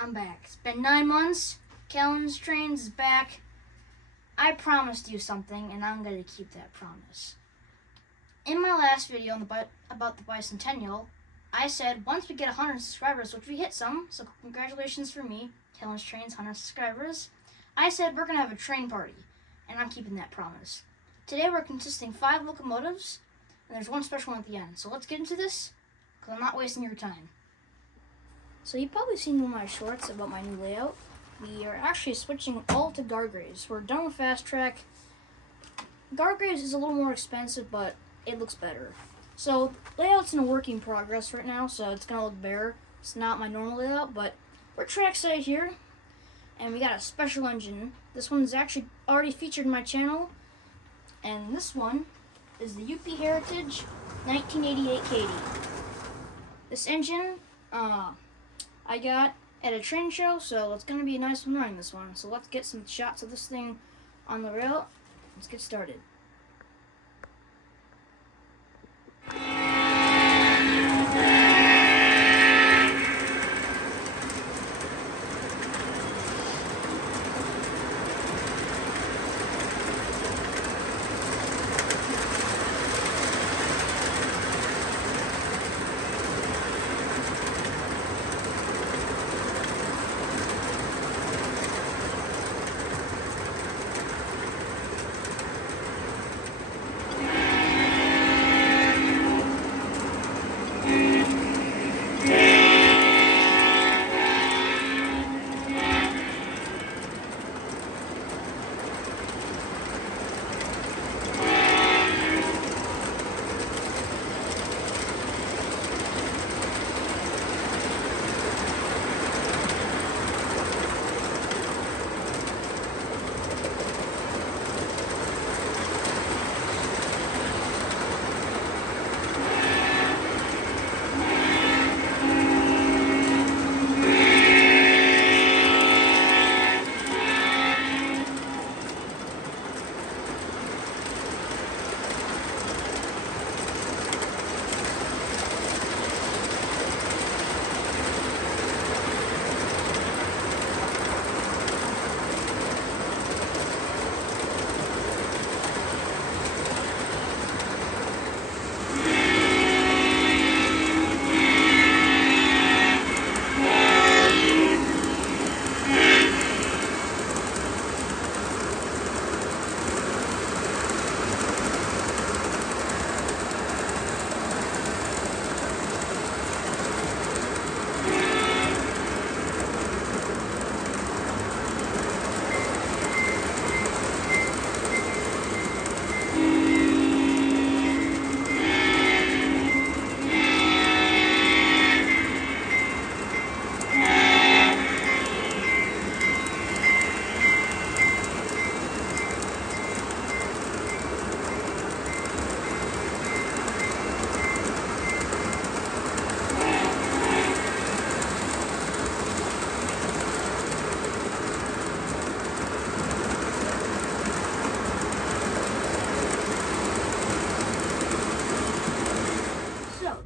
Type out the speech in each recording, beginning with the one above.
I'm back. It's been 9 months. Kellen's Trains is back. I promised you something, and I'm going to keep that promise. In my last video about the bicentennial, I said once we get 100 subscribers, which we hit some, so congratulations for me, Kellen's Trains, 100 subscribers, I said we're going to have a train party, and I'm keeping that promise. Today we're consisting 5 locomotives, and there's one special one at the end. So let's get into this, because I'm not wasting your time. So you've probably seen in my shorts about my new layout. We are actually switching all to guardrails. We're done with fast track. Guardrails is a little more expensive, but it looks better. So layout's in a work in progress right now, so it's gonna look better. It's not my normal layout, but we're trackside here, and we got a special engine. This one is actually already featured in my channel, and this one is the UP Heritage 1988 Katie. This engine, I got at a train show, so it's going to be a nice one running this one. So let's get some shots of this thing on the rail. Let's get started.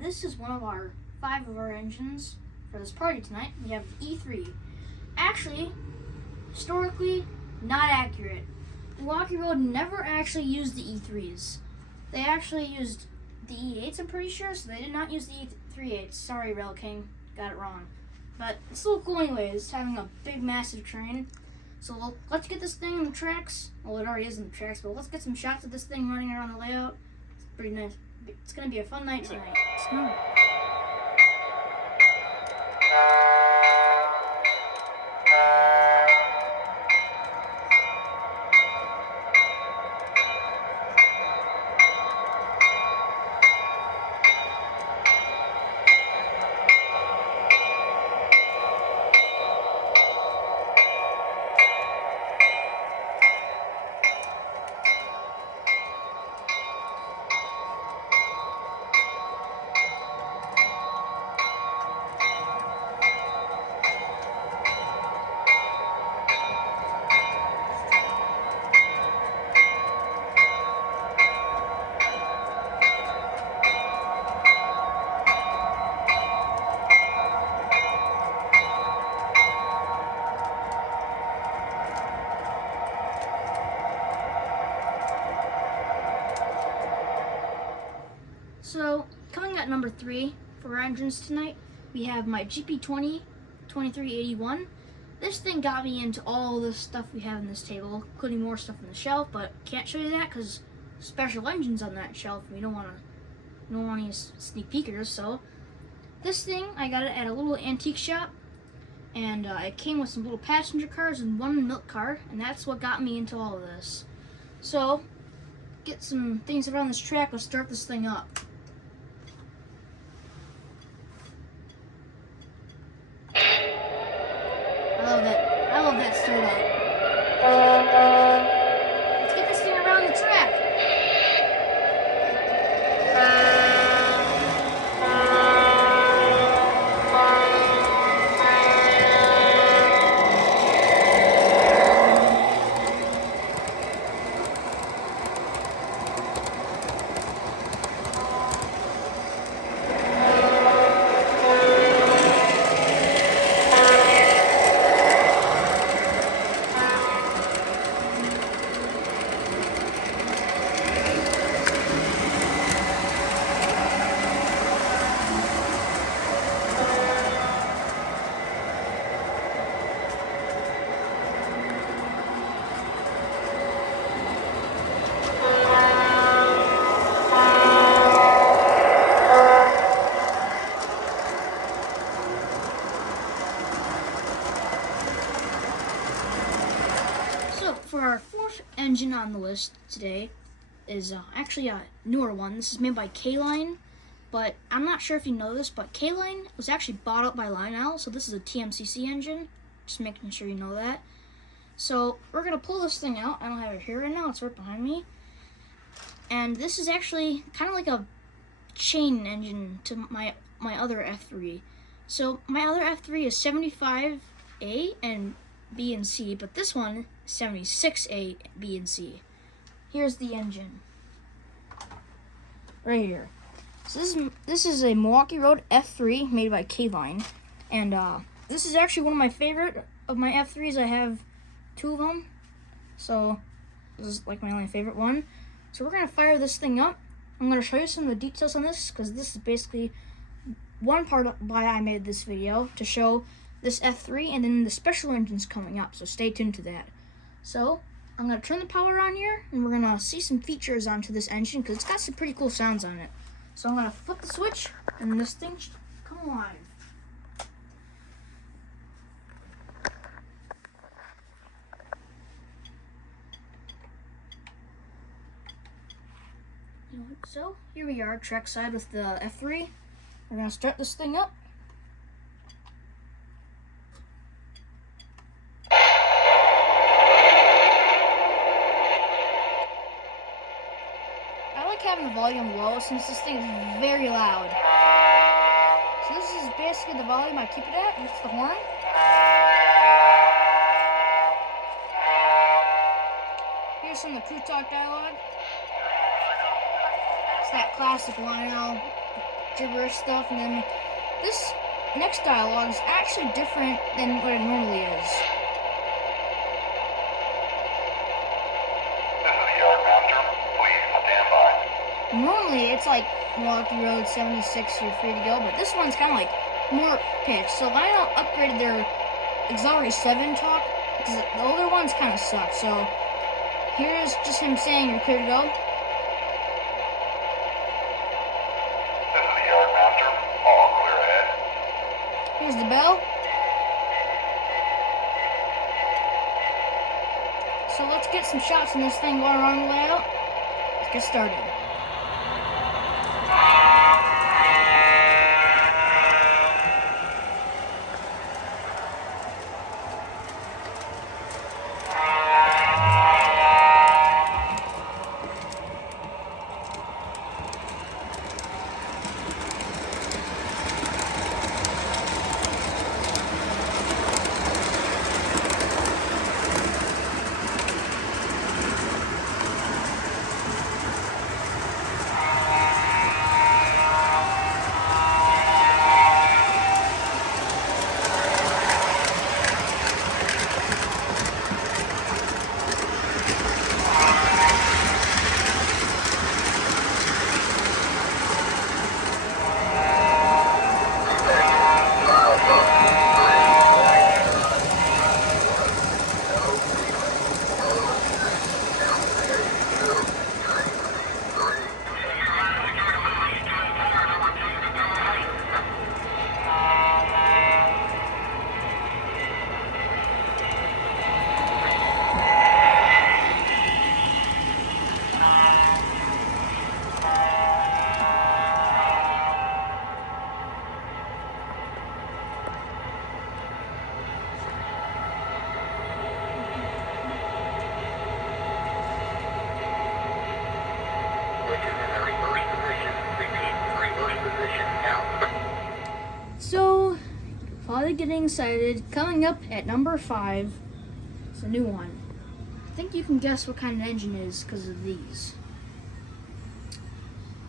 This is one of our 5 of our engines for this party tonight. We have the E3. Actually, historically, not accurate. Milwaukee Road never actually used the E3s. They actually used the E8s, I'm pretty sure, so they did not use the E38s. Sorry, Rail King, got it wrong. But it's still cool anyways, having a big, massive train. So let's get this thing on the tracks. Well, it already is on the tracks, but let's get some shots of this thing running around the layout. It's pretty nice. It's going to be a fun night tonight. Let's go. F3 for our engines tonight. We have my GP20 2381. This thing got me into all this stuff we have in this table, including more stuff on the shelf, but can't show you that because special engines on that shelf. We don't want any sneak peekers. So this thing, I got it at a little antique shop, and it came with some little passenger cars and one milk car, and that's what got me into all of this. So get some things around this track. Let's start this thing up. I love that start up. Let's get this thing around the track. For our fourth engine on the list today is actually a newer one. This is made by K-Line, but I'm not sure if you know this, but K-Line was actually bought out by Lionel, so this is a TMCC engine. Just making sure you know that. So we're going to pull this thing out. I don't have it here right now. It's right behind me. And this is actually kind of like a chain engine to my other F3. So my other F3 is 75A and B and C, but this one is 76A, B and C. Here's the engine. Right here. So this is a Milwaukee Road F3 made by K-Line. And this is actually one of my favorite of my F3s. I have two of them. So this is like my only favorite one. So we're going to fire this thing up. I'm going to show you some of the details on this because this is basically one part of why I made this video, to show this F3 and then the special engines coming up. So stay tuned to that. So I'm going to turn the power on here and we're going to see some features onto this engine because it's got some pretty cool sounds on it. So I'm going to flip the switch and this thing should come alive. So here we are, trackside with the F3. We're going to start this thing up. I like having the volume low since this thing is very loud. So this is basically the volume I keep it at. It's the horn. Here's some of the crew talk dialogue. It's that classic Lionel gibberish stuff, and then this next dialogue is actually different than what it normally is. This is the armature. Please stand by. Normally it's like Milwaukee Road 76, you're free to go, but this one's kind of like more pitched. So Lionel upgraded their auxiliary 7 talk because the older ones kind of suck. So here's just him saying you're clear to go. Here's the bell. So let's get some shots in this thing going around the way out. Let's get started. getting excited. Coming up at number 5, it's a new one. I think you can guess what kind of engine it is because of these.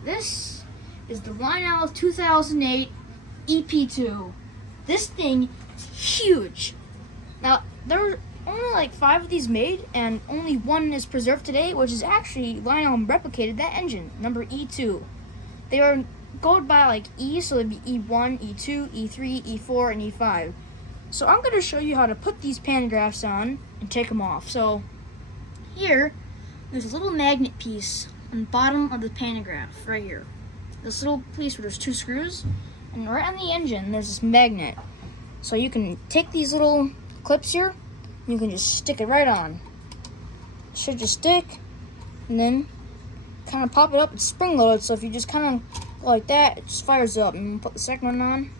This is the Lionel 2008 EP2. This thing is huge. Now, there are only like 5 of these made, and only one is preserved today, which is actually Lionel replicated that engine, number E2. They are go by like E, so it'd be E1, E2, E3, E4, and E5. So I'm going to show you how to put these pantographs on and take them off. So here, there's a little magnet piece on the bottom of the pantograph right here. This little piece where there's 2 screws, and right on the engine there's this magnet. So you can take these little clips here, and you can just stick it right on. It should just stick, and then kind of pop it up. It's spring loaded, so if you just kind of go like that, it just fires up. And put the second one on.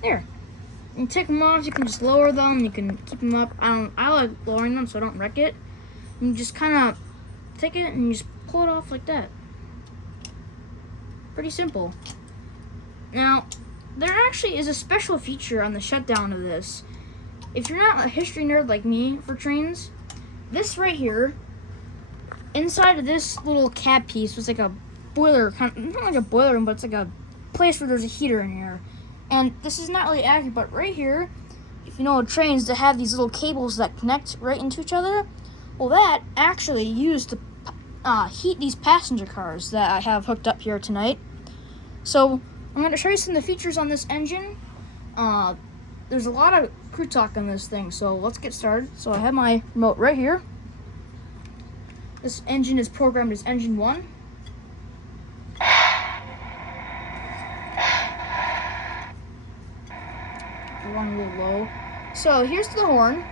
There. You can take them off. You can just lower them. You can keep them up. I like lowering them so I don't wreck it. You just kind of take it and you just pull it off like that. Pretty simple. Now, there actually is a special feature on the shutdown of this. If you're not a history nerd like me for trains, this right here, inside of this little cab piece was like a boiler, not like a boiler room, but it's like a place where there's a heater in here. And this is not really accurate, but right here, if you know trains that have these little cables that connect right into each other, well, that actually used to heat these passenger cars that I have hooked up here tonight. So I'm going to show you some of the features on this engine. There's a lot of crew talk on this thing, so let's get started. So I have my remote right here. This engine is programmed as engine 1. One a little low. So here's the horn.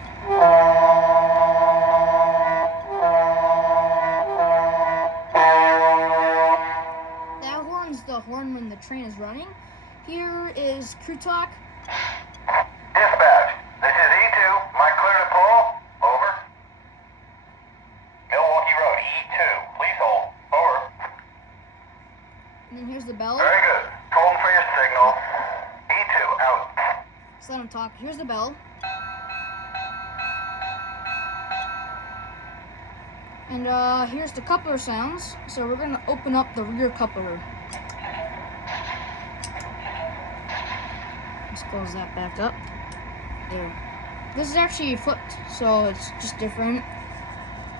That horn's the horn when the train is running. Here is crew talk. Dispatch, this is E2. Am I clear to pull? Over. Milwaukee Road, E2. Please hold. Over. And then here's the bell. Very good. Holding for your signal. E2, out. So let him talk. Here's the bell. And here's the coupler sounds. So we're gonna open up the rear coupler. Let's close that back up. There. This is actually flipped, so it's just different.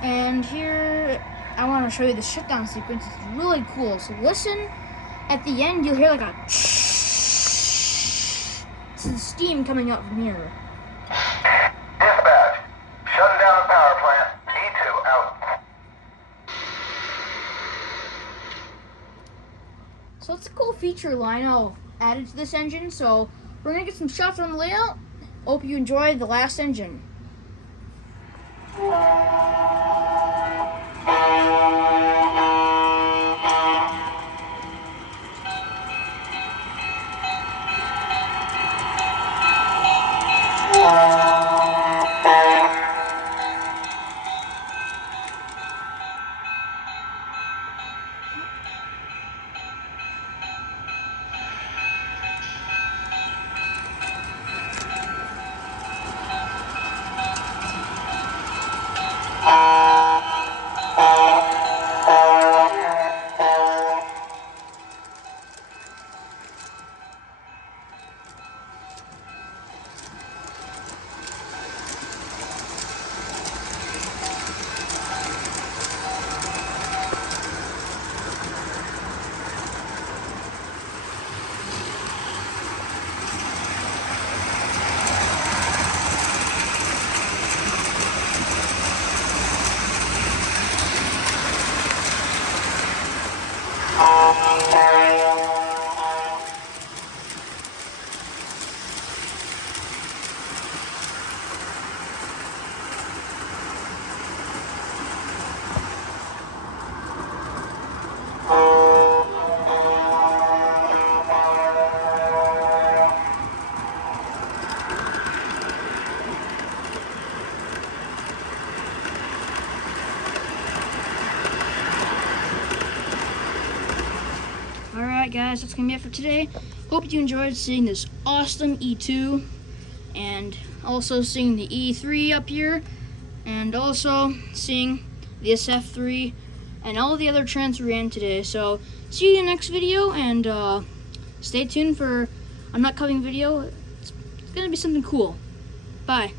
And here, I want to show you the shutdown sequence. It's really cool. So listen. At the end, you'll hear like a it's the steam coming out from here. Dispatch, shutting down the power plant. E2, out. So it's a cool feature Lionel added to this engine. So we're gonna get some shots on the layout. Hope you enjoyed the last engine. Alright guys, that's gonna be it for today. Hope you enjoyed seeing this awesome E2 and also seeing the E3 up here and also seeing the SF3 and all the other trends we ran today. So see you in the next video, and stay tuned for an upcoming video. It's gonna be something cool. Bye.